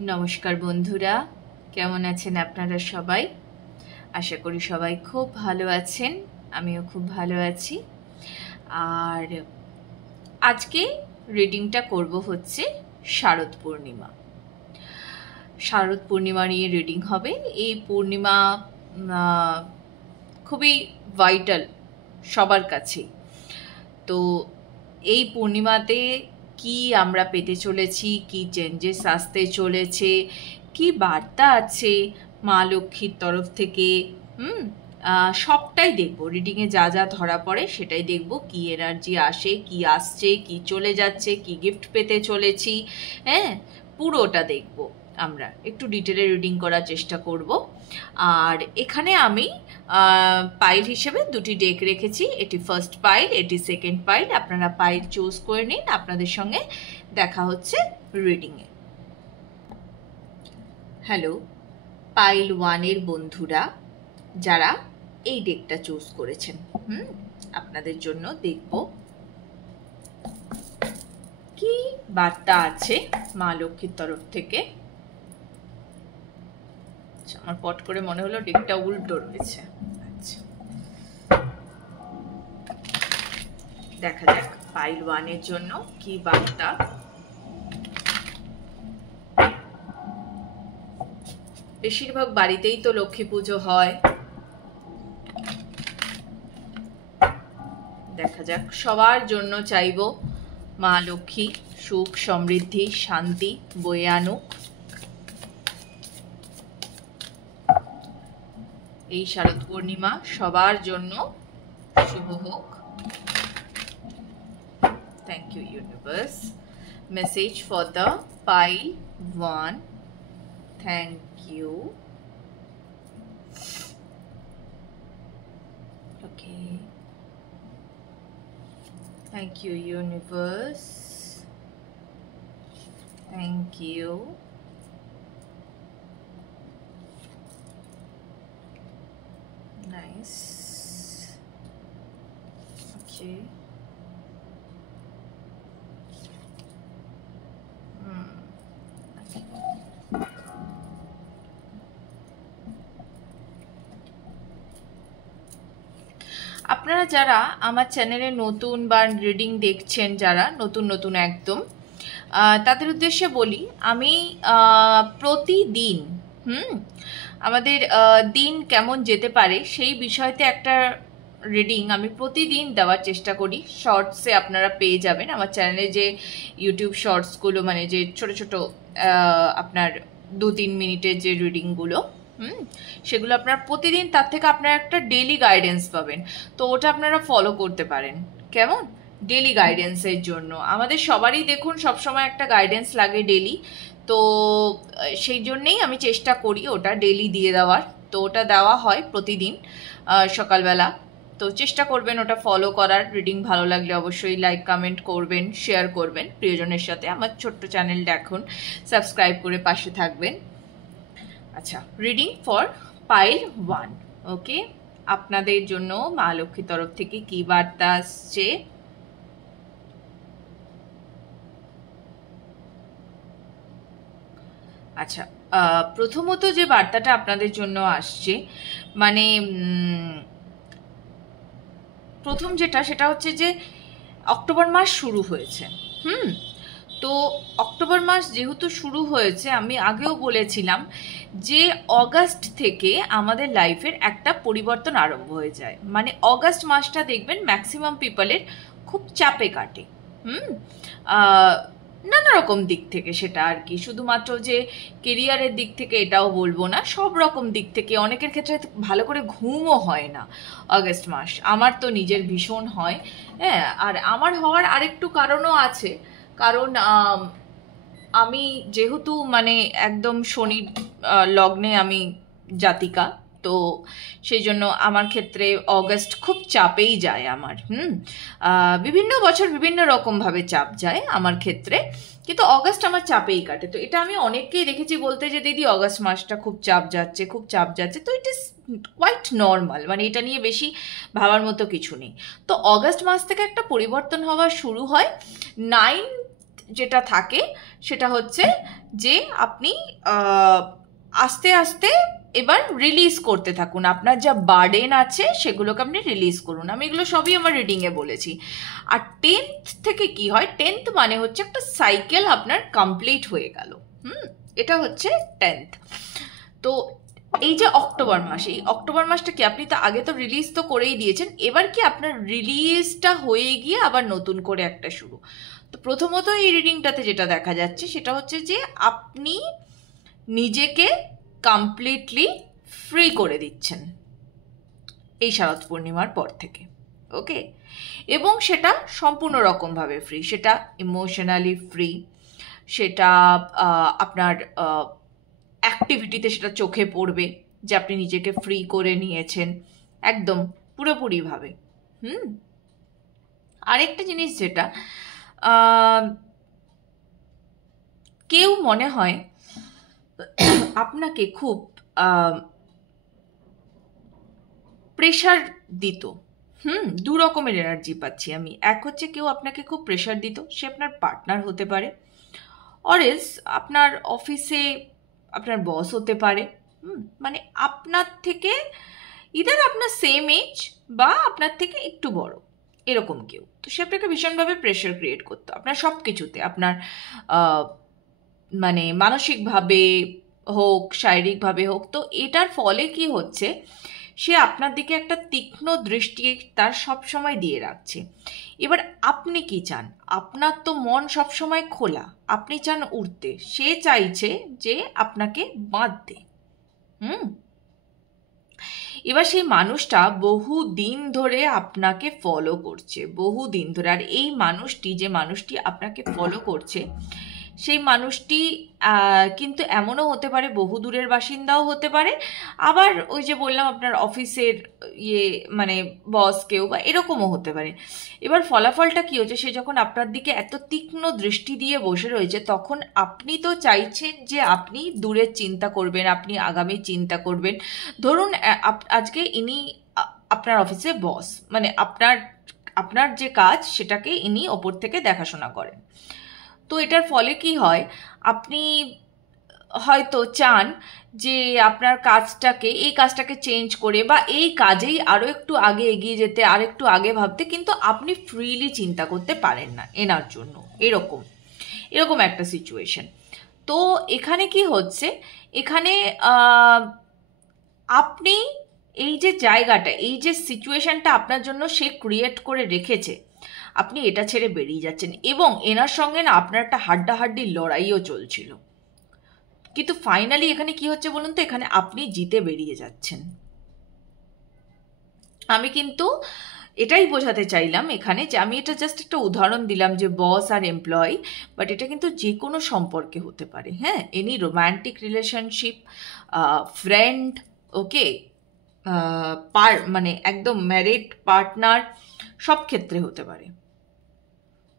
नमस्कार बंधुरा केमन आছেন আপনারা সবাই आशा करी सबाई खूब भालो आছেন आमिও खूब भालो आছি আর আজকে রিডিংটা করব হচ্ছে শারদ পূর্ণিমা শারদ পূর্ণিমা নিয়ে রিডিং হবে এই পূর্ণিমা খুবই ভাইটাল সবার কাছে তো এই পূর্ণিমাতে কি আমরা পেতে চলেছি কি চেঞ্জেস আসতে চলেছে কি বার্তা আছে মা লক্ষ্মীর তরফ থেকে সবটাই দেখব রিডিংয়ে যা যা ধরা পড়ে সেটাই দেখব কি এনার্জি আসে কি আসছে কি চলে যাচ্ছে কি গিফট পেতে চলেছি পুরোটা দেখব আমরা একটু ডিটেলে রিডিং করার চেষ্টা করব আর এখানে আমি পাইল হিসেবে দুটি ডেক রেখেছি এটি ফার্স্ট পাইল এটি সেকেন্ড পাইল আপনারা পাইল চুজ করে নিন আপনাদের সঙ্গে দেখা হচ্ছে রিডিংয়ে হ্যালো পাইল 1 এর বন্ধুরা যারা এই ডেকটা চুজ করেছেন আপনাদের জন্য দেখব কি বার্তা আছে মা লক্ষ্মীর তরফ থেকে আমার পট করে মনে হলো ডেকটা উল্টো রয়েছে আচ্ছা দেখা যাক পাইল 1 এর জন্য কি বার্তা বেশিরভাগ বাড়িতেই তো লক্ষ্মী পুজো হয় দেখা যাক সবার জন্য চাইবো মা লক্ষ্মী সুখ সমৃদ্ধি শান্তি বয়ে আনুক এই শারদ পূর্ণিমা সবার জন্য শুভ হোক thank you universe message for the pile 1 thank you okay thank you universe thank you nice okay আপনারা যারা আমার চ্যানেলে নতুন বা রিডিং দেখছেন যারা নতুন নতুন একদম তাদের উদ্দেশ্যে বলি আমি প্রতিদিন আমাদের দিন কেমন যেতে পারে সেই বিষয়তে একটা রিডিং আমি প্রতিদিন দেওয়ার চেষ্টা করি শর্টসে আপনারা পেয়ে যাবেন আমার চ্যানেলে যে ইউটিউব শর্টসগুলো মানে যে ছোট ছোট আপনার 2-3 মিনিটের যে রিডিংগুলো সেগুলো আপনারা প্রতিদিন তার থেকে আপনারা একটা ডেইলি গাইডেন্স পাবেন তো ওটা আপনারা ফলো করতে পারেন কেমন ডেইলি গাইডেন্সের জন্য আমাদের সবারই দেখুন সবসময় একটা গাইডেন্স লাগে ডেইলি তো সেই জন্যেই আমি চেষ্টা করি ওটা ডেইলি দিয়ে দেওয়ার তো ওটা দেওয়া হয় প্রতিদিন সকালবেলা তো চেষ্টা করবেন ওটা ফলো করার রিডিং ভালো লাগলে অবশ্যই লাইক কমেন্ট করবেন শেয়ার করবেন প্রিয়জনের সাথে আমার ছোট্ট চ্যানেল দেখুন সাবস্ক্রাইব করে পাশে থাকবেন আচ্ছা রিডিং ফর পাইল 1 ওকে আপনাদের জন্য মা লক্ষ্মীর তরফ থেকে কি বার্তা আসছে আচ্ছা প্রথমত যে বার্তাটা আপনাদের জন্য আসছে মানে প্রথম যেটা সেটা হচ্ছে যে অক্টোবর মাস শুরু হয়েছে তো অক্টোবর মাস যেহেতু শুরু হয়েছে আমি আগেও বলেছিলাম যে অগাস্ট থেকে আমাদের লাইফের একটা পরিবর্তন আরম্ভ হয়ে যায় মানে অগাস্ট মাসটা দেখবেন ম্যাক্সিমাম পিপলের খুব চাপে কাটে নানা রকম দিক থেকে সেটা আর কি শুধুমাত্র যে কেরিয়ারের দিক থেকে এটাও বলবো না সব রকম দিক থেকে অনেকের ক্ষেত্রে ভালো করে ঘুমও হয় না আগস্ট মাস আমার তো নিজের ভীষণ হয় আর আমার হওয়ার আরেকটু কারণও আছে কারণ আমি যেহেতু মানে একদম শনির লগ্নে আমি জাতিকা তো সেই জন্য আমার ক্ষেত্রে অগাস্ট খুব চাপেই যায় আমার বিভিন্ন বছর বিভিন্ন রকমভাবে চাপ যায় আমার ক্ষেত্রে কিন্তু অগাস্ট আমার চাপেই কাটে তো এটা আমি অনেককেই দেখেছি বলতে যে দিদি অগাস্ট মাসটা খুব চাপ যাচ্ছে তো ইট ইজ কোয়াইট নর্মাল মানে এটা নিয়ে বেশি ভাবার মতো কিছু নেই তো অগাস্ট মাস থেকে একটা পরিবর্তন হওয়া শুরু হয় 9 যেটা থাকে সেটা হচ্ছে যে আপনি আস্তে আস্তে এবার রিলিজ করতে থাকুন, আপনার যা বার্ডেন আছে সেগুলোকে আপনি রিলিজ করুন। আমি এগুলো সবই আমার রিডিংয়ে বলেছি। আর 10th থেকে কি হয়, 10th মানে হচ্ছে একটা সাইকেল আপনার কমপ্লিট হয়ে গেল। এটা হচ্ছে 10th। তো এই যে অক্টোবর মাস, এই অক্টোবর মাসটা কি আপনি তো আগে তো রিলিজ তো করেই দিয়েছেন, এবার কি আপনার রিলিজটা হয়ে গিয়ে আবার নতুন করে একটা শুরু। তো প্রথমত এই রিডিংটাতে যেটা দেখা যাচ্ছে সেটা হচ্ছে যে আপনি নিজেকে কমপ্লিটলি ফ্রি করে দিচ্ছেন এই শারদ পূর্ণিমার পর থেকে, ওকে। এবং সেটা সম্পূর্ণ রকমভাবে ফ্রি, সেটা ইমোশনালি ফ্রি, সেটা আপনার অ্যাক্টিভিটিতে সেটা চোখে পড়বে যে আপনি নিজেকে ফ্রি করে নিয়েছেন একদম পুরোপুরিভাবে। আরেকটা জিনিস যেটা কেউ মনে হয় আপনাকে খুব প্রেশার দিত, দু রকমের এনার্জি পাচ্ছি আমি। এক হচ্ছে কেউ আপনাকে খুব প্রেশার দিত, সে আপনার পার্টনার হতে পারে, অরেস আপনার অফিসে আপনার বস হতে পারে, মানে আপনার থেকে ইদার আপনার সেম এজ বা আপনার থেকে একটু বড় এরকম কেউ। তো সে আপনাকে ভীষণভাবে প্রেশার ক্রিয়েট করতো আপনার সব কিছুতে, আপনার মানে মানসিকভাবে হোক শারীরিকভাবে হোক। তো এটার ফলে কি হচ্ছে, সে আপনার দিকে একটা তীক্ষ্ণ দৃষ্টি তার সব সময় দিয়ে রাখছে। এবার আপনি কি চান, আপনার তো মন সব সময় খোলা, আপনি চান উঠতে, সে চাইছে যে আপনাকে বাঁধতে। এবার সেই মানুষটা বহু দিন ধরে আপনাকে ফলো করছে, বহু দিন ধরে। আর এই মানুষটি, যে মানুষটি আপনাকে ফলো করছে, সেই মানুষটি কিন্তু এমনও হতে পারে বহু দূরের বাসিন্দাও হতে পারে, আবার ওই যে বললাম আপনার অফিসের মানে বস কেউ বা এরকমও হতে পারে। এবার ফলাফলটা কি হচ্ছে, সে যখন আপনার দিকে এত তীক্ষ্ণ দৃষ্টি দিয়ে বসে রয়েছে, তখন আপনি তো চাইছেন যে আপনি দূরের চিন্তা করবেন, আপনি আগামী চিন্তা করবেন। ধরুন আজকে ইনি আপনার অফিসে বস, মানে আপনার যে কাজ সেটাকে ইনি ওপর থেকে দেখাশোনা করেন। তো এটার ফলে কি হয়, আপনি হয়তো চান যে আপনার এই কাজটাকে চেঞ্জ করে বা এই কাজেই আরও একটু আগে এগিয়ে যেতে, আর একটু আগে ভাবতে, কিন্তু আপনি ফ্রিলি চিন্তা করতে পারেন না এনার জন্য, এরকম একটা সিচুয়েশন। তো এখানে কি হচ্ছে, এখানে আপনি এই যে জায়গাটা, এই যে সিচুয়েশনটা আপনার জন্য সে ক্রিয়েট করে রেখেছে, আপনি এটা ছেড়ে বেরিয়ে যাচ্ছেন। এবং এনার সঙ্গে না আপনার একটা হাড্ডাহাড্ডি লড়াইও চলছিল, কিন্তু ফাইনালি এখানে কি হচ্ছে বলুন তো, এখানে আপনি জিতে বেরিয়ে যাচ্ছেন। আমি কিন্তু এটাই বোঝাতে চাইলাম এখানে, যে আমি এটা জাস্ট একটা উদাহরণ দিলাম যে বস আর এমপ্লয়ি, বাট এটা কিন্তু যে কোনো সম্পর্কে হতে পারে। হ্যাঁ, এনি রোম্যান্টিক রিলেশনশিপ, ফ্রেন্ড, ওকে, মানে একদম ম্যারিড পার্টনার, সব ক্ষেত্রে হতে পারে।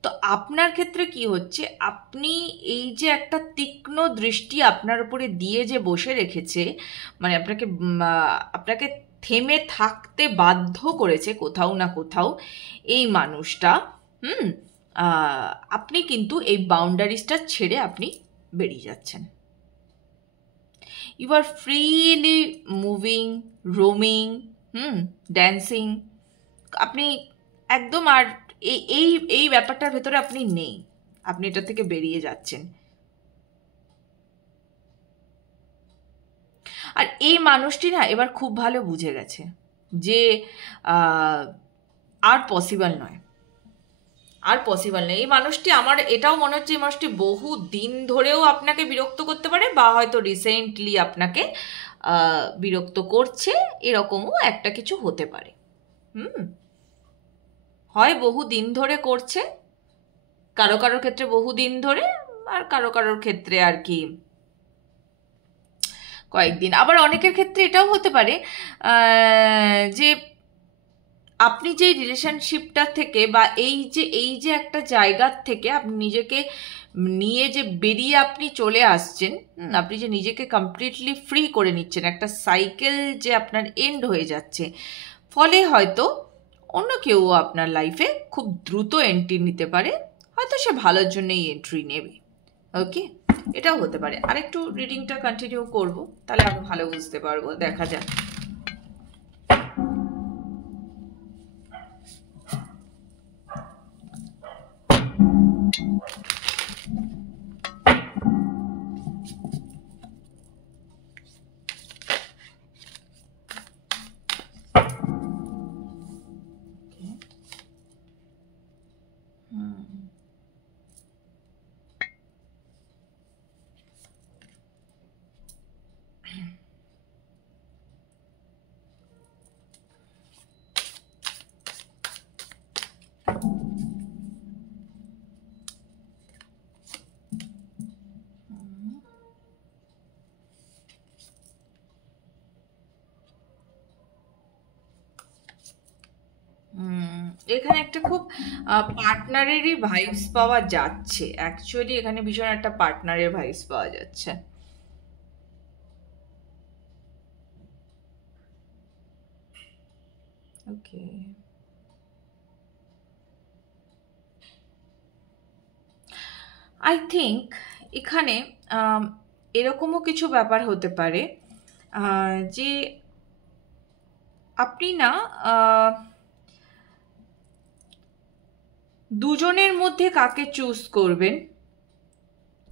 তো আপনার ক্ষেত্রে কি হচ্ছে, আপনি এই যে একটা তীক্ষ্ণ দৃষ্টি আপনার উপরে দিয়ে যে বসে রেখেছে, মানে আপনাকে থেমে থাকতে বাধ্য করেছে কোথাও না কোথাও এই মানুষটা, আপনি কিন্তু এই বাউন্ডারিজটা ছেড়ে আপনি বেরিয়ে যাচ্ছেন। You are freely moving, roaming, dancing, আপনি একদম আর এই ব্যাপারটার ভেতরে আপনি নেই, আপনি এটা থেকে বেরিয়ে যাচ্ছেন। আর এই মানুষটি না এবার খুব ভালো বুঝে গেছে যে আর পসিবল নয়, এই মানুষটি, আমার এটাও মনে হচ্ছে এই মানুষটি বহু দিন ধরেও আপনাকে বিরক্ত করতে পারে, বা হয়তো রিসেন্টলি আপনাকে বিরক্ত করছে, এরকমও একটা কিছু হতে পারে। হয় বহু দিন ধরে করছে, কারোর ক্ষেত্রে বহু দিন ধরে, আর কারোর ক্ষেত্রে আর কি কয়েকদিন। আবার অনেকের ক্ষেত্রে এটাও হতে পারে যে আপনি যে রিলেশনশিপটা থেকে বা এই যে একটা জায়গার থেকে আপনি নিজেকে নিয়ে যে বেরিয়ে আপনি চলে আসছেন, আপনি যে নিজেকে কমপ্লিটলি ফ্রি করে নিচ্ছেন, একটা সাইকেল যে আপনার এন্ড হয়ে যাচ্ছে, ফলে হয়তো অন্য কেউ আপনার লাইফে খুব দ্রুত এন্ট্রি নিতে পারে, হয়তো সে ভালোর জন্যই এন্ট্রি নেবে। ওকে, এটাও হতে পারে। আরেকটু রিডিংটা কন্টিনিউ করব, তাহলে আরো ভালো বুঝতে পারবো। দেখা যাক। এখানে একটা খুব পার্টনারেরই ভাইবস পাওয়া যাচ্ছে। অ্যাকচুয়ালি এখানে ভীষণ একটা পার্টনারের ভাইবস পাওয়া যাচ্ছে। ওকে, আই থিঙ্ক এখানে এরকমও কিছু ব্যাপার হতে পারে যে আপনি না দুজনের মধ্যে কাকে চুজ করবেন,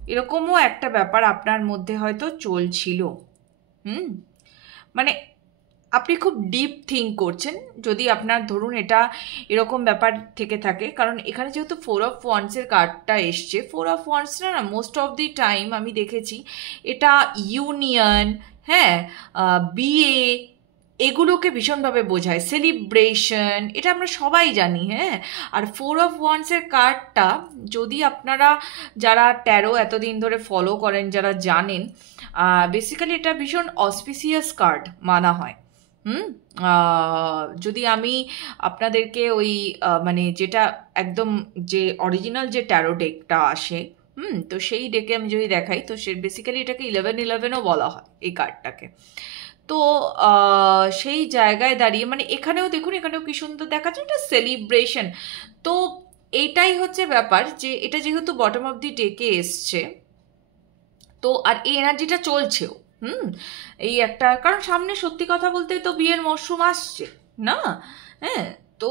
এরকমও একটা ব্যাপার আপনার মধ্যে হয়তো চলছিল। মানে আপনি খুব ডিপ থিঙ্ক করছেন, যদি আপনার ধরুন এটা এরকম ব্যাপার থেকে থাকে। কারণ এখানে যেহেতু 4 অফ ওয়ান্ডসের কার্ডটা এসছে, 4 অফ ওয়ান্ডসটা না মোস্ট অফ দি টাইম আমি দেখেছি এটা ইউনিয়ন, হ্যাঁ, বিয়ে, এগুলোকে ভীষণভাবে বোঝায়, সেলিব্রেশন, এটা আমরা সবাই জানি। হ্যাঁ, আর 4 অফ ওয়ান্ডসের কার্ডটা যদি আপনারা যারা ট্যারো এতদিন ধরে ফলো করেন, যারা জানেন, বেসিক্যালি এটা ভীষণ অসপিসিয়াস কার্ড মানা হয়। যদি আমি আপনাদেরকে ওই মানে যেটা একদম যে অরিজিনাল যে ট্যারো ডেকটা আসে, তো সেই ডেকে আমি যদি দেখাই, তো সে বেসিক্যালি এটাকে 11-11ও বলা হয় এই কার্ডটাকে। তো সেই জায়গায় দাঁড়িয়ে মানে এখানেও দেখুন, এখানেও কি সুন্দর দেখাচ্ছে, এটা সেলিব্রেশন। তো এইটাই হচ্ছে ব্যাপার, যে এটা যেহেতু বটম অফ দি ডেকে এসছে, তো আর এই এনার্জিটা চলছেও। এই একটা, কারণ সামনে সত্যি কথা বলতে তো বিয়ের মরশুম আসছে না। হ্যাঁ, তো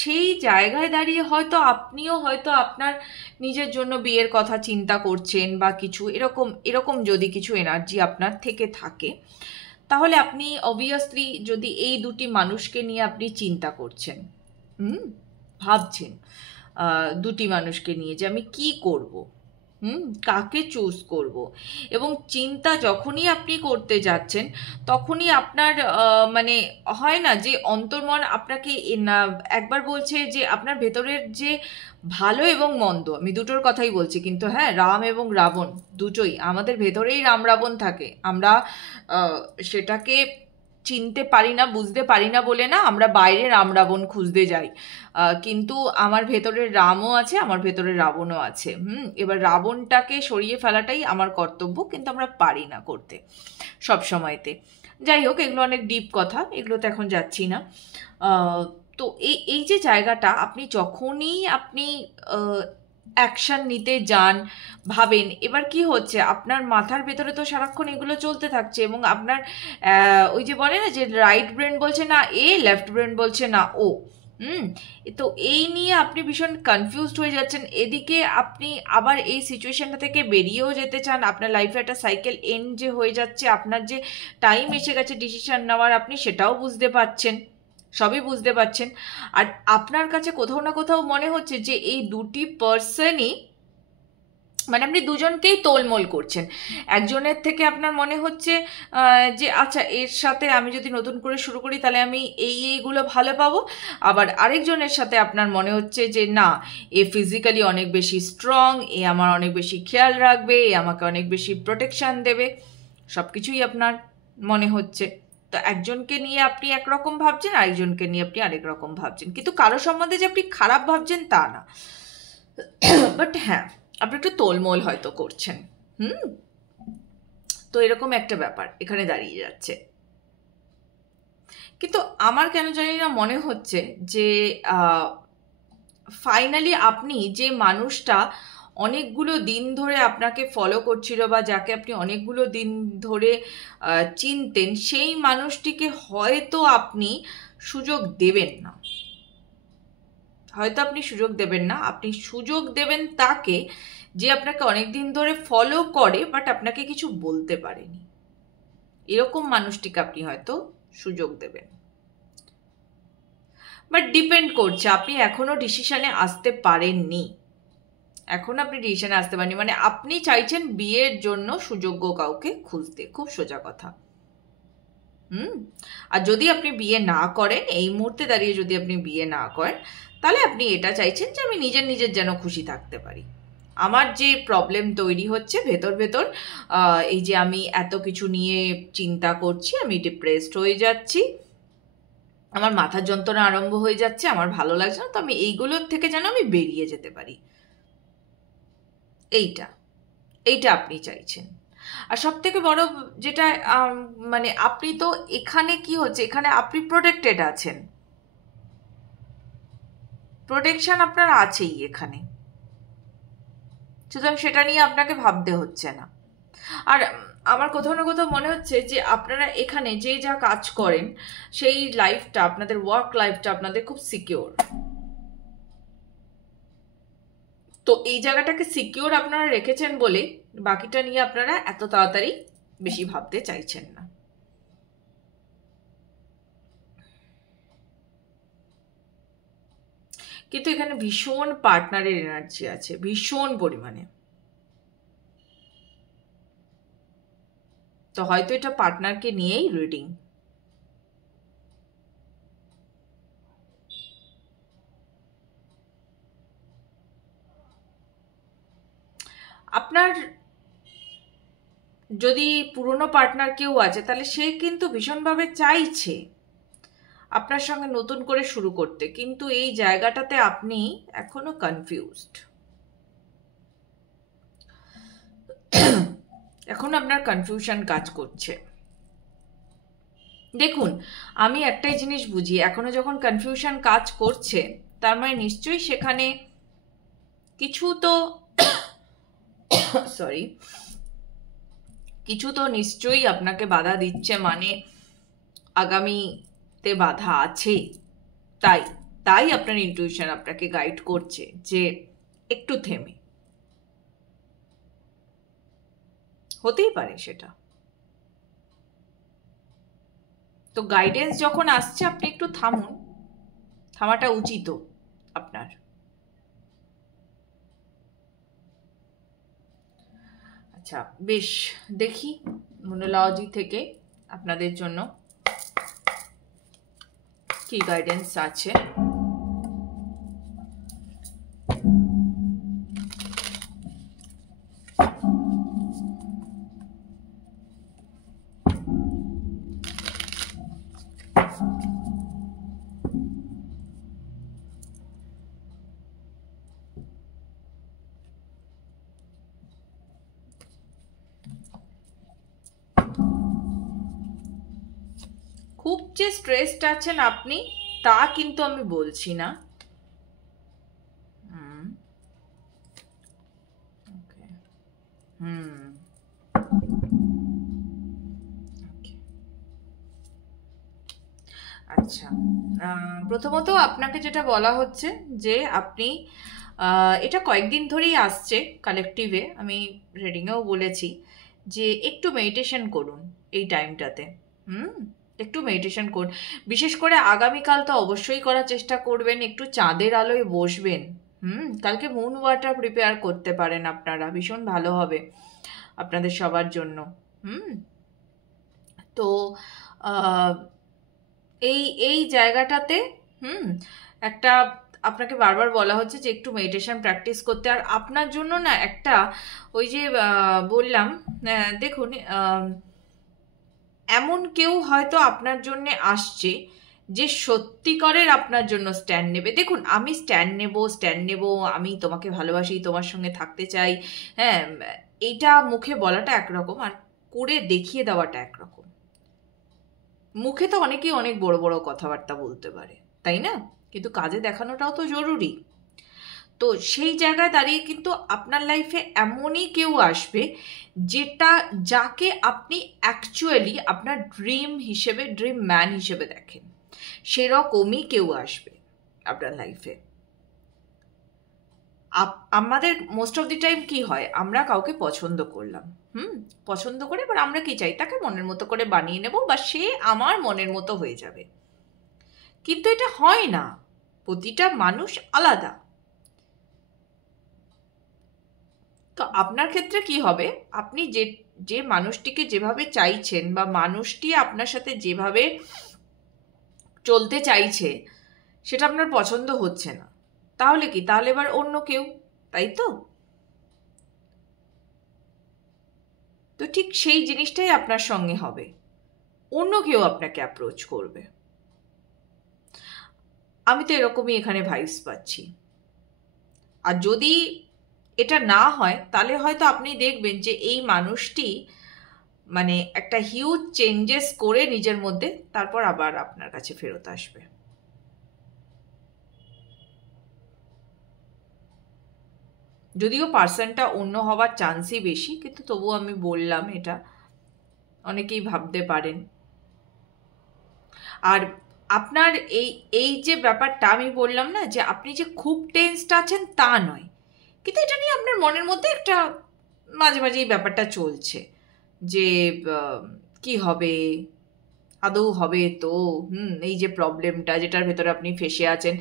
সেই জায়গায় দাঁড়িয়ে হয়তো আপনিও হয়তো আপনার নিজের জন্য বিয়ের কথা চিন্তা করছেন বা কিছু এরকম এরকম যদি কিছু এনার্জি আপনার থেকে থাকে, তাহলে আপনি অবভিয়াসলি যদি এই দুটি মানুষকে নিয়ে আপনি চিন্তা করছেন, ভাবছেন দুটি মানুষকে নিয়ে যে আমি কি করব, কাকে চুজ করব, এবং চিন্তা যখনই আপনি করতে যাচ্ছেন তখনই আপনার মানে হয় না যে অন্তর্মন আপনাকে একবার বলছে যে আপনার ভেতরের যে ভালো এবং মন্দ, আমি দুটোর কথাই বলছি কিন্তু, হ্যাঁ, রাম এবং রাবণ দুটোই আমাদের ভেতরেই, রাম রাবণ থাকে। আমরা সেটাকে চিনতে পারি না, বুঝতে পারি না বলে না আমরা বাইরে রাম রাবণ খুঁজতে যাই, কিন্তু আমার ভেতরের রামও আছে, আমার ভেতরের রাবণও আছে। এবার রাবণটাকে সরিয়ে ফেলাটাই আমার কর্তব্য, কিন্তু আমরা পারি না করতে সব সময়তে। যাই হোক, এগুলো অনেক ডিপ কথা, এগুলোতে এখন যাচ্ছি না। তো এই যে জায়গাটা, আপনি যখনই আপনি অ্যাকশন নিতে যান, ভাবেন, এবার কি হচ্ছে আপনার মাথার ভেতরে তো সারাক্ষণ এগুলো চলতে থাকছে, এবং আপনার ওই যে বলে না যে রাইট ব্রেন বলছে না এ, লেফট ব্রেন বলছে না ও। তো এই নিয়ে আপনি ভীষণ কনফিউজড হয়ে যাচ্ছেন। এদিকে আপনি আবার এই সিচুয়েশনটা থেকে বেরিয়েও যেতে চান, আপনার লাইফে একটা সাইকেল এন্ড যে হয়ে যাচ্ছে, আপনার যে টাইম এসে গেছে ডিসিশন নেওয়ার, আপনি সেটাও বুঝতে পারছেন, সবই বুঝতে পারছেন। আর আপনার কাছে কোথাও না কোথাও মনে হচ্ছে যে এই দুটি পার্সনই, মানে আপনি দুজনকেই তোলমোল করছেন। একজনের থেকে আপনার মনে হচ্ছে যে আচ্ছা এর সাথে আমি যদি নতুন করে শুরু করি তাহলে আমি এইগুলো ভালো পাবো, আবার আরেকজনের সাথে আপনার মনে হচ্ছে যে না, এ ফিজিক্যালি অনেক বেশি স্ট্রং, এ আমার অনেক বেশি খেয়াল রাখবে, এ আমাকে অনেক বেশি প্রোটেকশন দেবে, সব কিছুই আপনার মনে হচ্ছে। তো একজনকে নিয়ে আপনি একরকম ভাবছেন, আরেকজনকে নিয়ে আপনি আরেক রকম ভাবছেন, কিন্তু কারো সম্বন্ধে যে আপনি খারাপ ভাবছেন তা না, বাট হ্যাঁ আপনি একটু তোলমোল হয়তো করছেন। তো এরকম একটা ব্যাপার এখানে দাঁড়িয়ে যাচ্ছে। কিন্তু আমার কেন জানি না মনে হচ্ছে যে ফাইনালি আপনি যে মানুষটা অনেকগুলো দিন ধরে আপনাকে ফলো করছিল বা যাকে আপনি অনেকগুলো দিন ধরে চিনতেন, সেই মানুষটিকে হয়তো আপনি সুযোগ দেবেন না। আপনি সুযোগ দেবেন তাকে, যে আপনাকে অনেকদিন ধরে ফলো করে বাট আপনাকে কিছু বলতে পারেনি। এরকম মানুষটিকে আপনি হয়তো সুযোগ দেবেন। বাট ডিপেন্ড করছে, আপনি এখনো ডিসিশনে আসতে পারেননি। মানে আপনি চাইছেন বিয়ের জন্য সুযোগ্য কাউকে খুঁজতে, খুব সোজা কথা। আর যদি আপনি বিয়ে না করেন, এই মুহূর্তে দাঁড়িয়ে যদি আপনি বিয়ে না করেন, তাহলে আপনি এটা চাইছেন যে আমি নিজের যেন খুশি থাকতে পারি। আমার যে প্রবলেম তৈরি হচ্ছে ভেতর ভেতর, এই যে আমি এত কিছু নিয়ে চিন্তা করছি, আমি ডিপ্রেসড হয়ে যাচ্ছি, আমার মাথার যন্ত্রণা আরম্ভ হয়ে যাচ্ছে, আমার ভালো লাগছে না, তো আমি এইগুলোর থেকে যেন আমি বেরিয়ে যেতে পারি, এইটা আপনি চাইছেন। আর সব থেকে বড় যেটা, মানে আপনি তো এখানে কি হচ্ছে, এখানে আপনি প্রোটেক্টেড আছেন, প্রোটেকশন আপনার আছেই এখানে, সুতরাং সেটা নিয়ে আপনাকে ভাবতে হচ্ছে না। আর আমার কোথাও না কোথাও মনে হচ্ছে যে আপনারা এখানে যে যা কাজ করেন, সেই লাইফটা, আপনাদের ওয়ার্ক লাইফটা আপনাদের খুব সিকিওর। তো এই জায়গাটাকে সিকিওর আপনারা রেখেছেন বলে বাকিটা নিয়ে আপনারা এত তাড়াতাড়ি বেশি ভাবতে চাইছেন না। কিন্তু এখানে ভীষণ পার্টনারের এনার্জি আছে, ভীষণ পরিমাণে। তো হয়তো এটা পার্টনারকে নিয়েই রিডিং। আপনার যদি পুরনো পার্টনার কেউ আছে, তাহলে সে কিন্তু ভীষণভাবে চাইছে আপনার সঙ্গে নতুন করে শুরু করতে, কিন্তু এই জায়গাটাতে আপনি এখনো কনফিউজড। এখন আপনার কনফিউশন কাজ করছে। দেখুন, আমি একটাই জিনিস বুঝি, এখনো যখন কনফিউশন কাজ করছে, তার মানে নিশ্চয়ই সেখানে কিছু তো কিছু তো নিশ্চয়ই আপনাকে বাধা দিচ্ছে, মানে আগামীতে বাধা আছে। তাই আপনার ইনটিউশন আপনাকে গাইড করছে যে একটু থেমে, হতেই পারে সেটা। তো গাইডেন্স যখন আসছে, আপনি একটু থামুন, থামাটা উচিত আপনার। আচ্ছা, বেশ, দেখি নুমেরোলজি থেকে আপনাদের জন্য কি গাইডেন্স আছে। খুব যে স্ট্রেসড আছেন আপনি, তা কিন্তু আমি বলছি না। আচ্ছা, প্রথমত আপনাকে যেটা বলা হচ্ছে যে আপনি, এটা কয়েকদিন ধরেই আসছে কালেকটিভে, আমি রিডিংয়েও বলেছি যে একটু মেডিটেশন করুন এই টাইমটাতে। একটু মেডিটেশন করুন, বিশেষ করে আগামীকাল তো অবশ্যই করার চেষ্টা করবেন, একটু চাঁদের আলোয় বসবেন। কালকে মুন ওয়াটার প্রিপেয়ার করতে পারেন আপনারা, ভীষণ ভালো হবে আপনাদের সবার জন্য। তো এই জায়গাটাতে একটা আপনাকে বারবার বলা হচ্ছে যে একটু মেডিটেশন প্র্যাকটিস করতে। আর আপনার জন্য না একটা, ওই যে বললাম, দেখুন, এমন কেউ হয়তো আপনার জন্য আসছে যে সত্যিকারের আপনার জন্য স্ট্যান্ড নেবে। দেখুন, আমি স্ট্যান্ড নেব, আমি তোমাকে ভালোবাসি, তোমার সঙ্গে থাকতে চাই, হ্যাঁ, এইটা মুখে বলাটা একরকম, আর করে দেখিয়ে দেওয়াটা একরকম। মুখে তো অনেকেই অনেক বড় বড় কথাবার্তা বলতে পারে, তাই না? কিন্তু কাজে দেখানোটাও তো জরুরি। তো সেই জায়গায় দাঁড়িয়ে কিন্তু আপনার লাইফে এমনই কেউ আসবে যাকে আপনি অ্যাকচুয়ালি আপনার ড্রিম ম্যান হিসেবে দেখেন, সেরকমই কেউ আসবে আপনার লাইফে। আমাদের মোস্ট অফ দি টাইম কি হয়, আমরা কাউকে পছন্দ করলাম, পছন্দ করে এবার আমরা কি চাই, তাকে মনের মতো করে বানিয়ে নেব বা সে আমার মনের মতো হয়ে যাবে। কিন্তু এটা হয় না, প্রতিটা মানুষ আলাদা। তো আপনার ক্ষেত্রে কি হবে, আপনি যে মানুষটিকে যেভাবে চাইছেন বা মানুষটি আপনার সাথে যেভাবে চলতে চাইছে সেটা আপনার পছন্দ হচ্ছে না, তাহলে কি, তাহলে এবার অন্য কেউ, তাই তো? তো ঠিক সেই জিনিসটাই আপনার সঙ্গে হবে, অন্য কেউ আপনাকে অ্যাপ্রোচ করবে। আমি তো এরকমই এখানে ভাইবস পাচ্ছি। আর যদি এটা না হয় তাহলে হয়তো আপনি দেখবেন যে এই মানুষটি মানে একটা হিউজ চেঞ্জেস করে নিজের মধ্যে তারপর আবার আপনার কাছে ফেরত আসবে। যদিও পার্সনটা অন্য হওয়ার চান্সই বেশি, কিন্তু তবুও আমি বললাম, এটা অনেকেই ভাবতে পারেন। আর আপনার এই যে ব্যাপারটা আমি বললাম না, যে আপনি যে খুব টেন্সড আছেন তা নয়, কিন্তু এটা নিয়ে আপনার মনের মধ্যে একটা মাঝে মাঝে এই ব্যাপারটা চলছে যে কি হবে, আদৌ হবে তো, এই যে প্রবলেমটা যেটার ভেতরে আপনি ফেসে আছেন,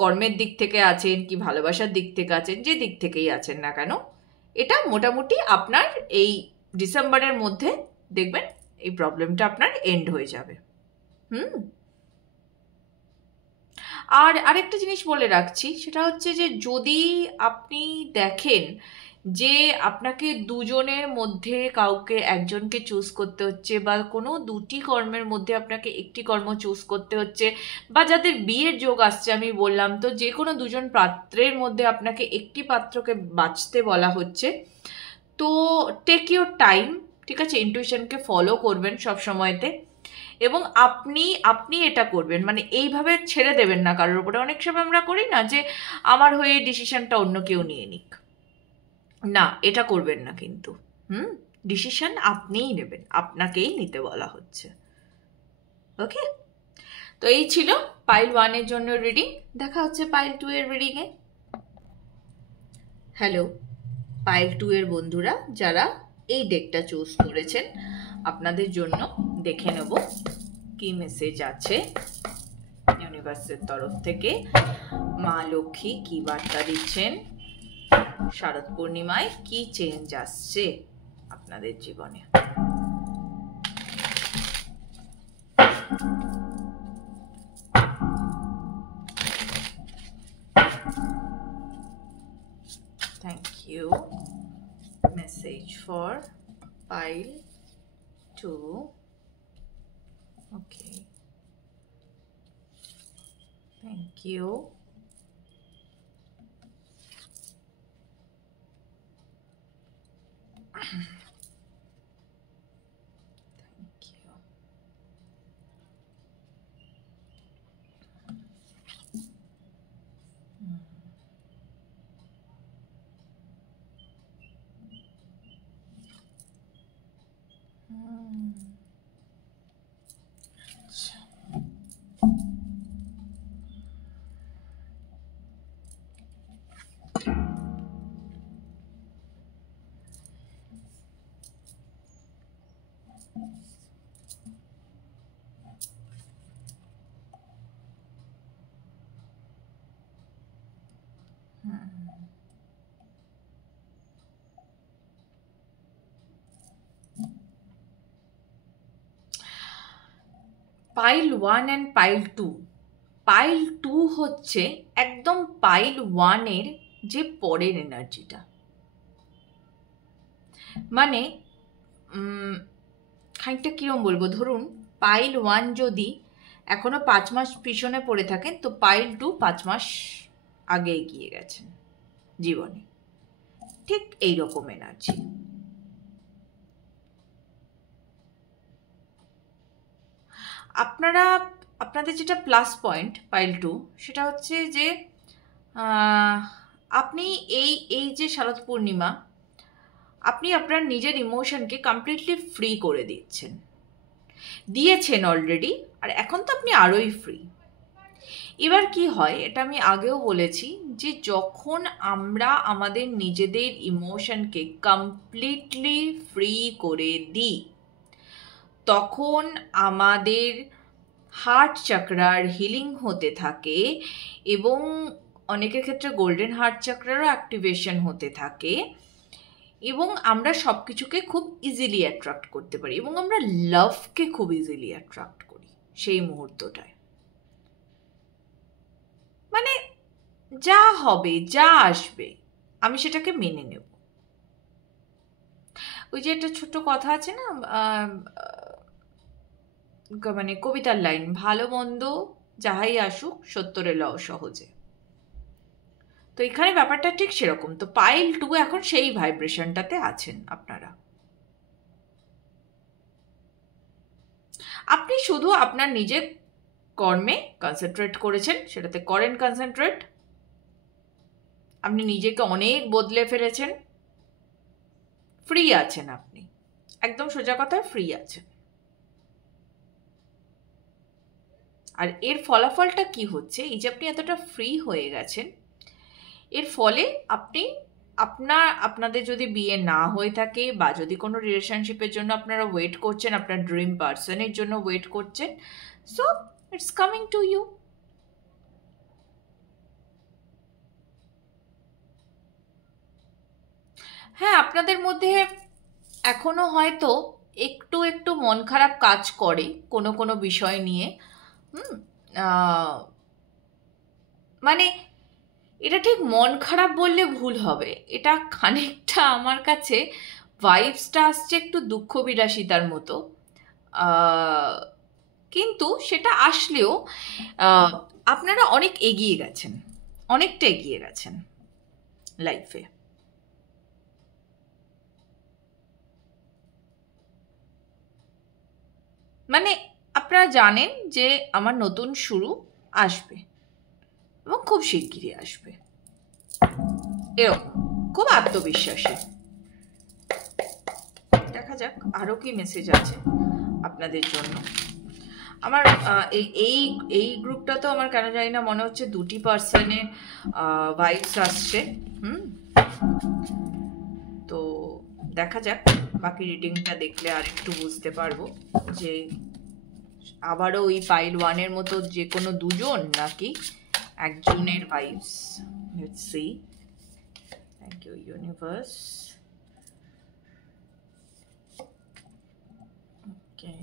কর্মের দিক থেকে আছেন কি ভালোবাসার দিক থেকে আছেন, যে দিক থেকেই আছেন না কেন, এটা মোটামুটি আপনার এই ডিসেম্বরের মধ্যে দেখবেন এই প্রবলেমটা আপনার এন্ড হয়ে যাবে। আর আরেকটা জিনিস বলে রাখছি, সেটা হচ্ছে যে যদি আপনি দেখেন যে আপনাকে দুজনের মধ্যে কাউকে একজনকে চুজ করতে হচ্ছে, বা কোনো দুটি কর্মের মধ্যে আপনাকে একটি কর্ম চুজ করতে হচ্ছে, বা যাদের বিয়ের যোগ আসছে আমি বললাম, তো যে কোনো দুজন পাত্রের মধ্যে আপনাকে একটি পাত্রকে বাছতে বলা হচ্ছে, তো টেক ইউর টাইম, ঠিক আছে, ইনটুইশনকে ফলো করবেন সব সময়তে, এবং আপনি এটা করবেন, মানে এইভাবে ছেড়ে দেবেন না কারোর উপরে। অনেক সময় আমরা করি না যে আমার হয়ে ডিসিশনটা অন্য কেউ নিয়ে নিক, না, এটা করবেন না কিন্তু। ডিসিশন আপনিই নেবেন, আপনাকেই নিতে বলা হচ্ছে। ওকে, তো এই ছিল পাইল 1 জন্য রিডিং। দেখা হচ্ছে পাইল 2 রিডিংয়ে। হ্যালো পাইল 2 বন্ধুরা, যারা এই ডেকটা চুজ করেছেন, আপনাদের জন্য দেখে নেব কি মেসেজ আছে ইউনিভার্সের তরফ থেকে। মা লক্ষ্মী কি বার্তা দিচ্ছেন, শারদ পূর্ণিমায় কি চেঞ্জ আসছে আপনাদের জীবনে। Thank you. Message for pile 2. Okay. Thank you. Pile 1 and pile 2। Pile 2 হচ্ছে একদম পাইল 1 যে পরের এনার্জিটা, মানে খানিকটা কিরম বলবো, ধরুন পাইল 1 যদি এখনো 5 মাস পিছনে পড়ে থাকেন, তো পাইল 2 5 মাস আগে এগিয়ে গেছেন জীবনে, ঠিক এইরকম এনার্জি। আপনাদের যেটা প্লাস পয়েন্ট পাইল 2, সেটা হচ্ছে যে আপনি এই এই যে শারদ পূর্ণিমা, আপনি আপনার নিজের ইমোশনকে কমপ্লিটলি ফ্রি করে দিয়েছেন অলরেডি, আর এখন তো আপনি আরোই ফ্রি। এবার কি হয়, এটা আমি আগেও বলেছি, যে যখন আমরা আমাদের নিজেদের ইমোশনকে কমপ্লিটলি ফ্রি করে দিই, তখন আমাদের হার্ট চাকরার হিলিং হতে থাকে এবং অনেকের ক্ষেত্রে গোল্ডেন হার্ট চাকরারও অ্যাক্টিভেশন হতে থাকে, এবং আমরা সব কিছুকে খুব ইজিলি অ্যাট্রাক্ট করতে পারি, এবং আমরা লাভকে খুব ইজিলি অ্যাট্রাক্ট করি সেই মুহূর্তটায়। মানে যা হবে, যা আসবে, আমি সেটাকে মেনে নেব। ওই যে একটা ছোট্ট কথা আছে না, মানে কবিতার লাইন, ভালো মন্দ যাহাই আসুক সত্তরে লও সহজে। তো এখানে ব্যাপারটা ঠিক সেরকম। তো পাইল 2 এখন সেই ভাইব্রেশনটাতে আছেন আপনারা। আপনি শুধু আপনার নিজের কর্মে কনসেন্ট্রেট করেছেন, সেটাতে করেন কনসেন্ট্রেট। আপনি নিজেকে অনেক বদলে ফেলেছেন, ফ্রি আছেন আপনি, একদম সোজা কথায় ফ্রি আছেন। আর এর ফলাফলটা কি হচ্ছে, এই যে আপনি এতটা ফ্রি হয়ে গেছেন, এর ফলে আপনি আপনাদের যদি বিয়ে না হয়ে থাকে, বা যদি কোনো রিলেশনশিপের জন্য আপনারা ওয়েট করছেন, আপনার ড্রিম পার্সনের জন্য ওয়েট করছেন, so it's coming to you. হ্যাঁ, আপনাদের মধ্যে এখনো হয়তো একটু একটু মন খারাপ কাজ করে কোনো কোনো বিষয় নিয়ে। মানে এটা ঠিক মন খারাপ বললে ভুল হবে, এটা খানিকটা আমার কাছে ভাইবসটা আসছে একটু দুঃখ বিলাসিতার মতো। কিন্তু সেটা আসলেও আপনারা অনেক এগিয়ে গেছেন, অনেকটা এগিয়ে গেছেন লাইফে। মানে আপনারা জানেন যে আমার নতুন শুরু আসবে, এবং খুব শিগগিরই আসবে, এরকম খুব আত্মবিশ্বাসী। দেখা যাক আরো কি মেসেজ আছে আপনাদের জন্য। আমার এই এই গ্রুপটা তো আমার কেন জানি না মনে হচ্ছে দুটি পার্সনের ভাইবস আসছে। তো দেখা যাক, বাকি রিডিংটা দেখলে আর একটু বুঝতে পারবো যে আবারও ওই পাইল 1-এর মতো যে কোনো দুজন নাকি একজনের vibes. Let's see. Thank you universe. Okay,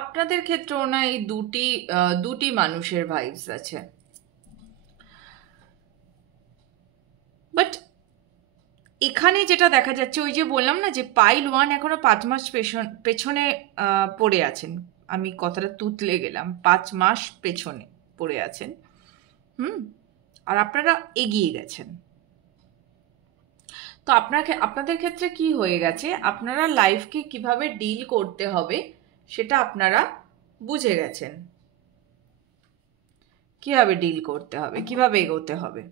আপনাদের ক্ষেত্রেও না এই দুটি মানুষের ভাইবস আছে। বাট এখানে যেটা দেখা যাচ্ছে, ওই যে বললাম না যে পাইল 1 এখনো 5 মাস পেছনে পড়ে আছেন। আমি কথাটা তুতলে গেলাম, 5 মাস পেছনে পড়ে আছেন। আর আপনারা এগিয়ে গেছেন। তো আপনাদের ক্ষেত্রে কি হয়ে গেছে, আপনারা লাইফকে কিভাবে ডিল করতে হবে সেটা আপনারা বুঝে গেছেন, কিভাবে ডিল করতে হবে, কিভাবে এগোতে হবে।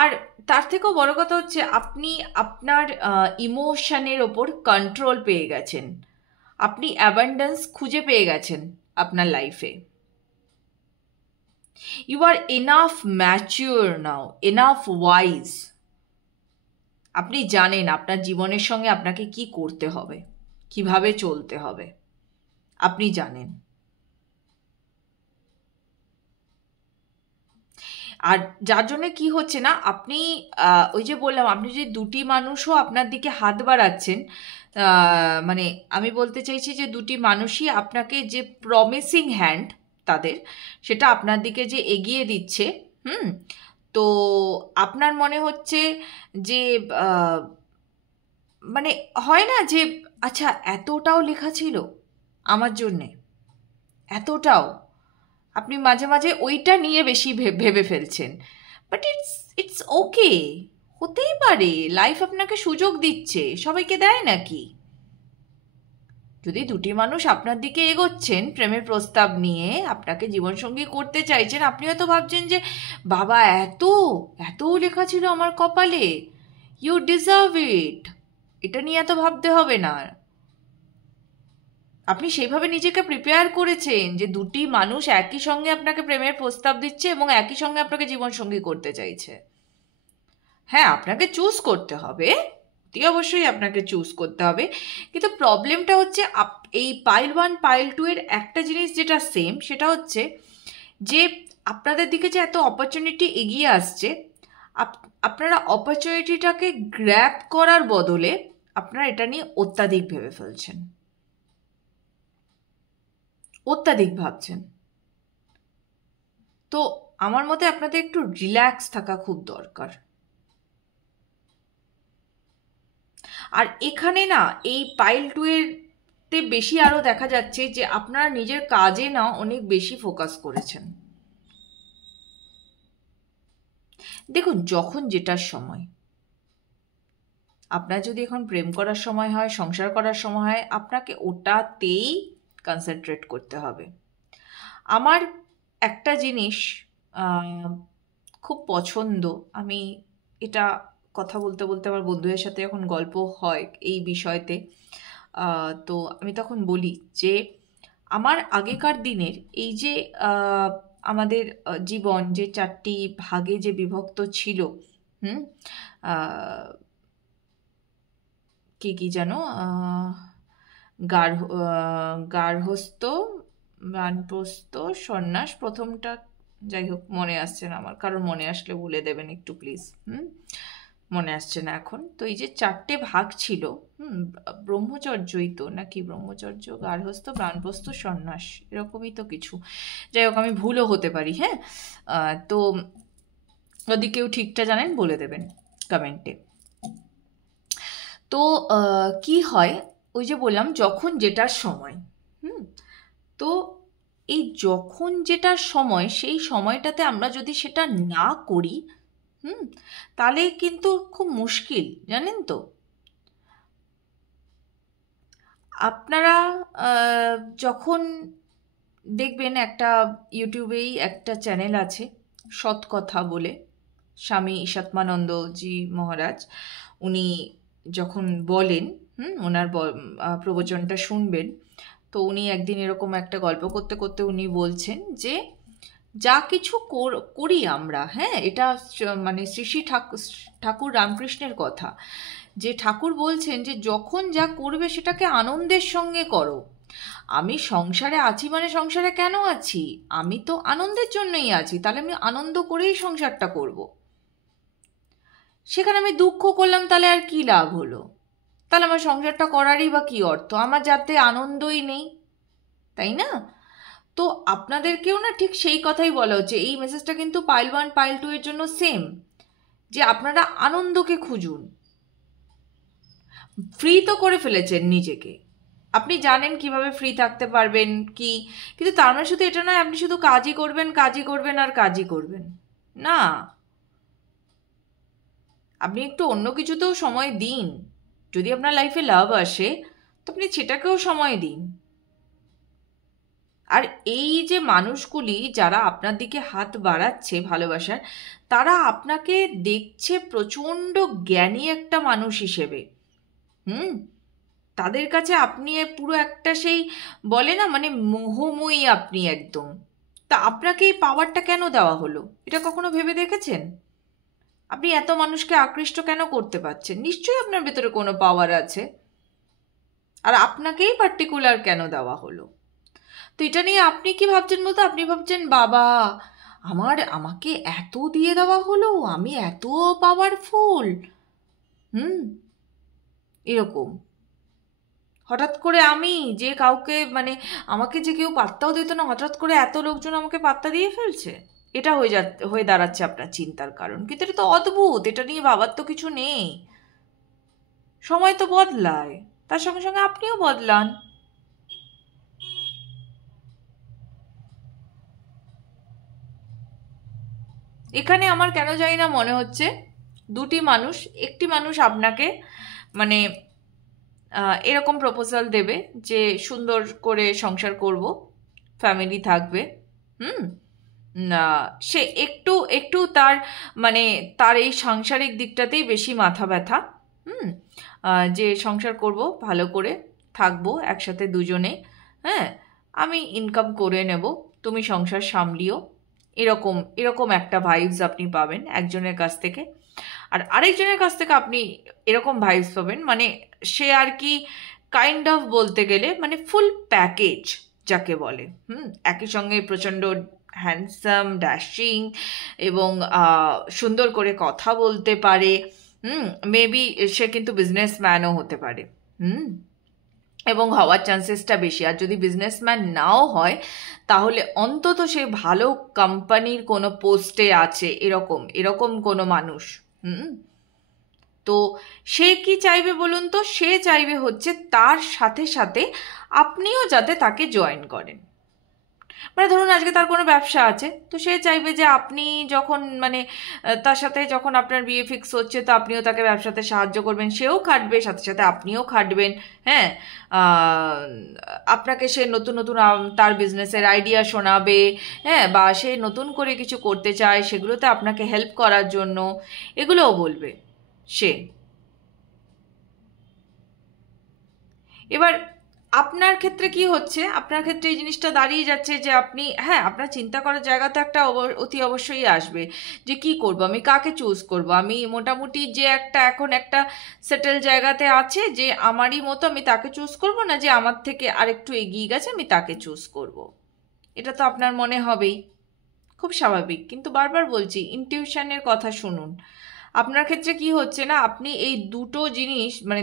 আর তার থেকেও বড় কথা হচ্ছে আপনি আপনার ইমোশনের ওপর কন্ট্রোল পেয়ে গেছেন, আপনি অ্যাবান্ডেন্স খুঁজে পেয়ে গেছেন আপনার লাইফে। You are enough mature now, enough wise. আপনি জানেন আপনার জীবনের সঙ্গে আপনাকে কি করতে হবে, কিভাবে চলতে হবে, আপনি জানেন। আর যার জন্য কি হচ্ছে না, আপনি ওই যে বললাম, আপনি যদি দুটি মানুষও আপনার দিকে হাত বাড়াচ্ছেন, মানে আমি বলতে চাইছি যে দুটি মানুষই আপনাকে যে প্রমিসিং হ্যান্ড তাদের, সেটা আপনার দিকে যে এগিয়ে দিচ্ছে, হুম, তো আপনার মনে হচ্ছে যে মানে হয় না যে আচ্ছা এতটাও লেখা ছিল আমার জন্যে, এতটাও, আপনি মাঝে মাঝে ওইটা নিয়ে বেশি ভেবে ফেলছেন। বাট ইটস ইটস ওকে, হতেই পারে, লাইফ আপনাকে সুযোগ দিচ্ছে, সবাইকে দেয় নাকি? যদি দুটি মানুষ আপনার দিকে এগোচ্ছেন প্রেমের প্রস্তাব নিয়ে, আপনাকে জীবনসঙ্গী করতে চাইছেন, আপনি হয়তো ভাবছেন যে বাবা এত এত লেখা ছিল আমার কপালে, ইউ ডিজার্ভ ইট, এটা নিয়ে এত ভাবতে হবে না। আপনি সেইভাবে নিজেকে প্রিপেয়ার করেছেন যে দুটি মানুষ একই সঙ্গে আপনাকে প্রেমের প্রস্তাব দিচ্ছে এবং একই সঙ্গে আপনাকে জীবনসঙ্গী করতে চাইছে। হ্যাঁ, আপনাকে চুজ করতে হবে, অতি অবশ্যই আপনাকে চুজ করতে হবে, কিন্তু প্রবলেমটা হচ্ছে এই পাইল 1 পাইল 2 এর একটা জিনিস যেটা সেম, সেটা হচ্ছে যে আপনাদের দিকে যে এত অপরচুনিটি এগিয়ে আসছে, আপনারা অপরচুনিটিটাকে গ্র্যাব করার বদলে আপনারা এটা নিয়ে অত্যাধিক ভেবে ফেলছেন, অত্যাধিক ভাবছেন। তো আমার মতে আপনাদের একটু রিল্যাক্স থাকা খুব দরকার। আর এখানে না এই পাইল 2 এর তে বেশি আরো দেখা যাচ্ছে যে আপনারা নিজের কাজে না অনেক বেশি ফোকাস করেছেন। দেখুন, যখন যেটার সময়, আপনার যদি এখন প্রেম করার সময় হয়, সংসার করার সময় হয়, আপনাকে ওটাতেই কনসেন্ট্রেট করতে হবে। আমার একটা জিনিস খুব পছন্দ, আমি এটা কথা বলতে বলতে আমার বন্ধুদের সাথে যখন গল্প হয় এই বিষয়তে, তো আমি তখন বলি যে আমার আগেকার দিনের এই যে আমাদের জীবন যে 4টি ভাগে যে বিভক্ত ছিল, হুম, কি কি যেন, গার্হস্থ, বানপ্রস্থ, সন্ন্যাস, প্রথমটা যাই হোক মনে আসছে না আমার, কারণ মনে আসলে বলে দেবেন একটু প্লিজ। মনে আসছে না এখন। তো এই যে 4টে ভাগ ছিল, ব্রহ্মচর্যই তো, নাকি ব্রহ্মচর্য, গার্হস্থ, বানপ্রস্থ, সন্ন্যাস, এরকমই তো কিছু, যাই হোক আমি ভুলও হতে পারি। হ্যাঁ, তো যদি কেউ ঠিকটা জানেন বলে দেবেন কমেন্টে। তো কি হয়, ওই যে বললাম যখন যেটার সময়, তো এই যখন যেটার সময়, সেই সময়টাতে আমরা যদি সেটা না করি, তাহলে কিন্তু খুব মুশকিল, জানেন তো। আপনারা যখন দেখবেন, একটা ইউটিউবেই একটা চ্যানেল আছে সৎ কথা বলে, স্বামী ঈশাত্মানন্দজি মহারাজ, উনি যখন বলেন, ওনার প্রবচনটা শুনবেন, তো উনি একদিন এরকম একটা গল্প করতে করতে উনি বলছেন যে যা কিছু করি আমরা, হ্যাঁ, এটা মানে শ্রী শ্রী ঠাকুর রামকৃষ্ণের কথা, যে ঠাকুর বলছেন যে যখন যা করবে সেটাকে আনন্দের সঙ্গে করো। আমি সংসারে আছি মানে সংসারে কেন আছি? আমি তো আনন্দের জন্যই আছি, তাহলে আমি আনন্দ করেই সংসারটা করব। সেখানে আমি দুঃখ করলাম তাহলে আর কি লাভ হলো? তাহলে আমার সংসারটা করারই বা কি অর্থ? আমার যাতে আনন্দই নেই, তাই না? তো আপনাদেরকেও না ঠিক সেই কথাই বলা হচ্ছে। এই মেসেজটা কিন্তু পাইল 1 পাইল 2 এর জন্য সেম, যে আপনারা আনন্দকে খুঁজুন। ফ্রি তো করে ফেলেছেন নিজেকে, আপনি জানেন কিভাবে ফ্রি থাকতে পারবেন কি, কিন্তু তার মানে শুধু এটা নয় আপনি শুধু কাজই করবেন, কাজই করবেন আর কাজই করবেন না। আপনি একটু অন্য কিছুতেও সময় দিন। যদি আপনার লাইফে লাভ আসে তো আপনি সেটাকেও সময় দিন। আর এই যে মানুষগুলি যারা আপনার দিকে হাত বাড়াচ্ছে ভালোবাসার, তারা আপনাকে দেখছে প্রচণ্ড জ্ঞানী একটা মানুষ হিসেবে। তাদের কাছে আপনি পুরো একটা সেই বলে না, মানে মোহময়ী আপনি একদম। তা আপনাকে এই পাওয়ারটা কেন দেওয়া হলো, এটা কখনো ভেবে দেখেছেন? আপনি এত মানুষকে আকৃষ্ট কেন করতে পারছেন? নিশ্চয়ই আপনার ভেতরে কোনো পাওয়ার আছে। আর আপনাকেই পার্টিকুলার কেন দেওয়া হলো? তো এটা নিয়ে আপনি কি ভাবছেন বলতো? আপনি ভাবছেন বাবা আমাকে এত দিয়ে দেওয়া হলো, আমি এত পাওয়ারফুল, এরকম হঠাৎ করে আমি যে কাউকে মানে আমাকে যে কেউ পাত্তাও দিত না, হঠাৎ করে এত লোকজন আমাকে পাত্তা দিয়ে ফেলছে, এটা হয়ে দাঁড়াচ্ছে আপনার চিন্তার কারণ। কিন্তু এটা তো অদ্ভুত, এটা নিয়ে ভাবার তো কিছু নেই। সময় তো বদলায়, তার সঙ্গে সঙ্গে আপনিও বদলান। এখানে আমার কেন জানি না মনে হচ্ছে দুটি মানুষ, একটি মানুষ আপনাকে মানে এরকম প্রপোজাল দেবে যে সুন্দর করে সংসার করব, ফ্যামিলি থাকবে, না সে একটু একটু তার মানে তার এই সাংসারিক দিকটাতেই বেশি মাথা ব্যথা, যে সংসার করব, ভালো করে থাকবো একসাথে দুজনে, হ্যাঁ আমি ইনকাম করে নেব, তুমি সংসার সামলিও, এরকম এরকম একটা ভাইবস আপনি পাবেন একজনের কাছ থেকে। আর আরেকজনের কাছ থেকে আপনি এরকম ভাইবস পাবেন মানে সে আর কি কাইন্ড অফ বলতে গেলে মানে ফুল প্যাকেজ যাকে বলে, একই সঙ্গে প্রচণ্ড হ্যান্ডসাম, ড্যাশিং এবং সুন্দর করে কথা বলতে পারে, মেবি সে কিন্তু বিজনেসম্যানও হতে পারে, এবং হওয়ার চান্সেসটা বেশি। আর যদি বিজনেসম্যান নাও হয় তাহলে অন্তত সে ভালো কোম্পানির কোনো পোস্টে আছে, এরকম এরকম কোনো মানুষ। তো সে কি চাইবে বলুন তো? সে চাইবে হচ্ছে তার সাথে সাথে আপনিও যাতে তাকে জয়েন করেন। মানে ধরুন আজকে তার কোনো ব্যবসা আছে, তো সে চাইবে যে আপনি যখন মানে তার সাথে যখন আপনার বিয়ে ফিক্স হচ্ছে তো আপনিও তাকে ব্যবসাতে সাহায্য করবেন, সেও খাটবে সাথে সাথে আপনিও খাটবেন, হ্যাঁ আপনাকে সে নতুন নতুন তার বিজনেসের আইডিয়া শোনাবে, হ্যাঁ বা সে নতুন করে কিছু করতে চায় সেগুলোতে আপনাকে হেল্প করার জন্য এগুলোও বলবে সে। এবার আপনার ক্ষেত্রে কি হচ্ছে, আপনার ক্ষেত্রে এই জিনিসটা দাঁড়িয়ে যাচ্ছে যে আপনি, হ্যাঁ আপনার চিন্তা করার জায়গা তো একটা অতি অবশ্যই আসবে যে কি করব, আমি কাকে চুজ করব। আমি মোটামুটি যে একটা এখন একটা সেটেল জায়গাতে আছে যে আমারই মতো আমি তাকে চুজ করব, না যে আমার থেকে আরেকটু এগিয়ে গেছে আমি তাকে চুজ করব। এটা তো আপনার মনে হবেই, খুব স্বাভাবিক। কিন্তু বারবার বলছি ইনটিউশনের কথা শুনুন। আপনার ক্ষেত্রে কি হচ্ছে না, আপনি এই দুটো জিনিস মানে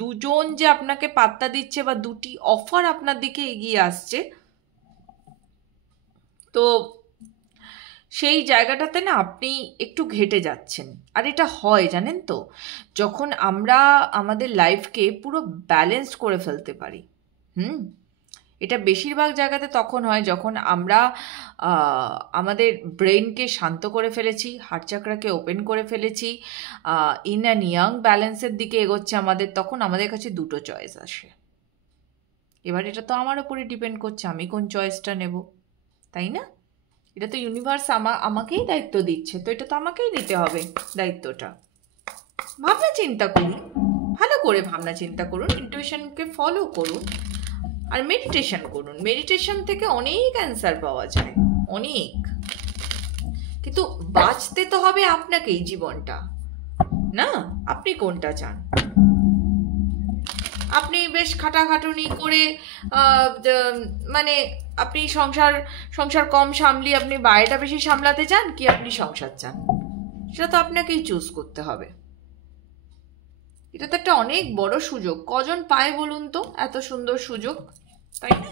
দুজন যে আপনাকে পাত্তা দিচ্ছে বা দুটি অফার আপনার দিকে এগিয়ে আসছে, তো সেই জায়গাটাতে না আপনি একটু ঘেটে যাচ্ছেন। আর এটা হয় জানেন তো, যখন আমরা আমাদের লাইফকে পুরো ব্যালেন্সড করে ফেলতে পারি, এটা বেশিরভাগ জায়গাতে তখন হয় যখন আমরা আমাদের ব্রেনকে শান্ত করে ফেলেছি, হার্ট চাকরাকে ওপেন করে ফেলেছি, ইন অ্যান্ড ইয়াং ব্যালেন্সের দিকে এগোচ্ছে আমাদের, তখন আমাদের কাছে দুটো চয়েস আসে। এবার এটা তো আমার ওপরে ডিপেন্ড করছে আমি কোন চয়েসটা নেব, তাই না? এটা তো ইউনিভার্স আমাকেই দায়িত্ব দিচ্ছে, তো এটা তো আমাকেই নিতে হবে দায়িত্বটা। ভাবনা চিন্তা করুন, ভালো করে ভাবনা চিন্তা করুন, ইনটিউশনকে ফলো করুন, আর মেডিটেশন করুন। মেডিটেশন থেকে অনেক অ্যান্সার পাওয়া যায়, অনেক। কিন্তু বাঁচতে তো হবে আপনাকেই জীবনটা, না? আপনি কোনটা চান? আপনি বেশ খাটাখাটুনি করে মানে আপনি সংসার কম সামলিয়ে আপনি বাইরেটা বেশি সামলাতে চান, কি আপনি সংসার চান? সেটা তো আপনাকেই চুজ করতে হবে। এটা তো একটা অনেক বড় সুযোগ, কজন পায় বলুন তো এত সুন্দর সুযোগ, তাই না?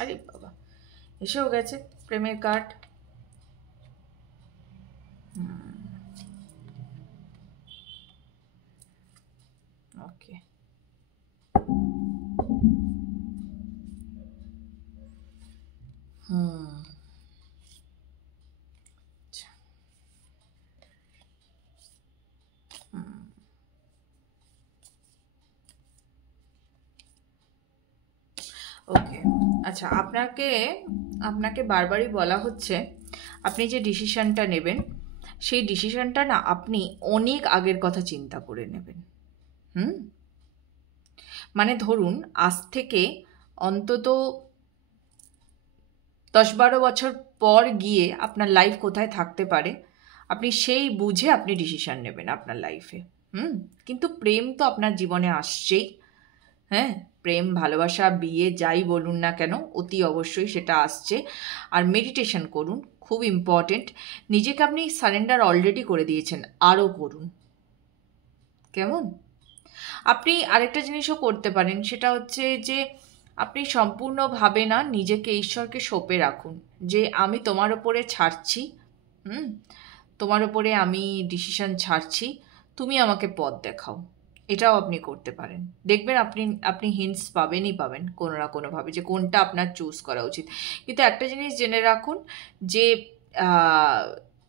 আরে বাবা এসেও গেছে প্রেমের কার্ড। ওকে, ওকে আচ্ছা, আপনাকে বারবারই বলা হচ্ছে আপনি যে ডিসিশনটা নেবেন সেই ডিসিশনটা না আপনি অনেক আগের কথা চিন্তা করে নেবেন। মানে ধরুন আজ থেকে অন্তত 10-12 বছর পর গিয়ে আপনার লাইফ কোথায় থাকতে পারে আপনি সেই বুঝে আপনি ডিসিশন নেবেন আপনার লাইফে। কিন্তু প্রেম তো আপনার জীবনে আসছেই, হ্যাঁ, প্রেম, ভালোবাসা, বিয়ে যাই বলুন না কেন, অতি অবশ্যই সেটা আসছে। আর মেডিটেশন করুন, খুব ইম্পর্টেন্ট। নিজেকে আপনি সারেন্ডার অলরেডি করে দিয়েছেন, আরও করুন। কেমন? আপনি আরেকটা জিনিসও করতে পারেন, সেটা হচ্ছে যে আপনি সম্পূর্ণভাবে না নিজেকে ঈশ্বরকে সঁপে রাখুন, যে আমি তোমার ওপরে ছাড়ছি, হুম, তোমার ওপরে আমি ডিসিশন ছাড়ছি, তুমি আমাকে পথ দেখাও। এটাও আপনি করতে পারেন। দেখবেন আপনি আপনি হিন্টস পাবেনই পাবেন কোনো না কোনোভাবে, যে কোনটা আপনার চুজ করা উচিত। কিন্তু একটা জিনিস জেনে রাখুন, যে আহ,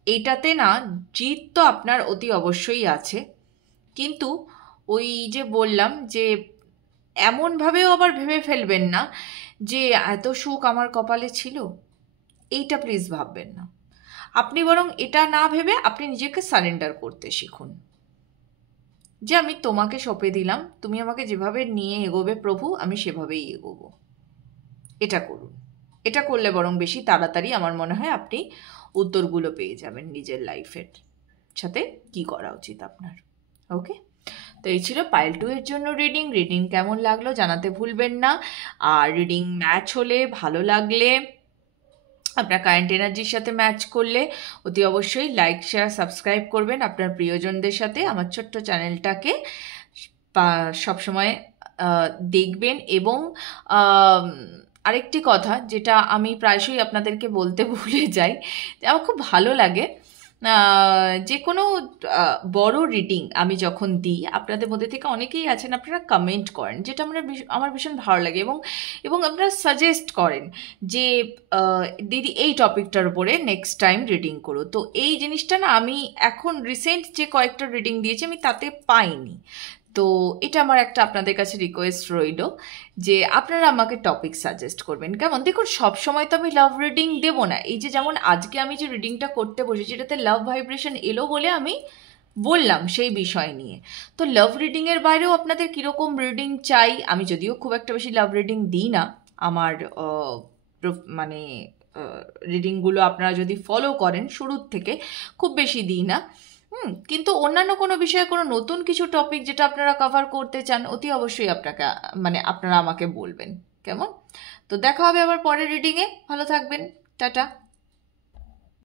এইটাতে না জিত তো আপনার অতি অবশ্যই আছে, কিন্তু ওই যে বললাম যে এমনভাবেও আবার ভেবে ফেলবেন না যে এত সুখ আমার কপালে ছিল, এইটা প্লিজ ভাববেন না। আপনি বরং এটা না ভেবে আপনি নিজেকে সারেন্ডার করতে শিখুন, যে আমি তোমাকে সঁপে দিলাম, তুমি আমাকে যেভাবে নিয়ে এগোবে প্রভু, আমি সেভাবেই এগোবো। এটা করুন। এটা করলে বরং বেশি তাড়াতাড়ি আমার মনে হয় আপনি উত্তরগুলো পেয়ে যাবেন নিজের লাইফের সাথে কি করা উচিত আপনার। ওকে, তো এই ছিল পাইল 2 এর জন্য রিডিং কেমন লাগলো জানাতে ভুলবেন না। আর রিডিং ম্যাচ হলে, ভালো লাগলে, আপনার কারেন্ট এনার্জির সাথে ম্যাচ করলে অতি অবশ্যই লাইক, শেয়ার, সাবস্ক্রাইব করবেন আপনার প্রিয়জনদের সাথে। আমার ছোট্ট চ্যানেলটাকে সবসময় দেখবেন। এবং আরেকটি কথা যেটা আমি প্রায়শই আপনাদেরকে বলতে ভুলে যাই, আমার খুব ভালো লাগে, যে কোনো বড় রিডিং আমি যখন দিই, আপনাদের মধ্যে থেকে অনেকেই আছেন আপনারা কমেন্ট করেন, যেটা আমার ভীষণ ভালো লাগে, এবং এবং আপনারা সাজেস্ট করেন যে দিদি এই টপিকটার উপরে নেক্সট টাইম রিডিং করো। তো এই জিনিসটা না আমি এখন রিসেন্ট যে কয়েকটা রিডিং দিয়েছি আমি তাতে পাইনি। তো এটা আমার একটা আপনাদের কাছে রিকোয়েস্ট রইল, যে আপনারা আমাকে টপিক সাজেস্ট করবেন। কেমন? দেখুন, সব সময় তো আমি লাভ রিডিং দেবো না। এই যে যেমন আজকে আমি যে রিডিংটা করতে বসেছি, এটাতে লাভ ভাইব্রেশন এলো বলে আমি বললাম সেই বিষয় নিয়ে। তো লাভ রিডিংয়ের বাইরেও আপনাদের কীরকম রিডিং চাই, আমি যদিও খুব একটা বেশি লাভ রিডিং দিই না, আমার মানে রিডিংগুলো আপনারা যদি ফলো করেন শুরুর থেকে, খুব বেশি দিই না। কিন্তু অন্যান্য কোনো বিষয়ে কোনো নতুন কিছু টপিক যেটা আপনারা কভার করতে চান, অতি অবশ্যই আপনাকে মানে আপনারা আমাকে বলবেন। কেমন? তো দেখা হবে আবার পরের রিডিংয়ে। ভালো থাকবেন। টাটা।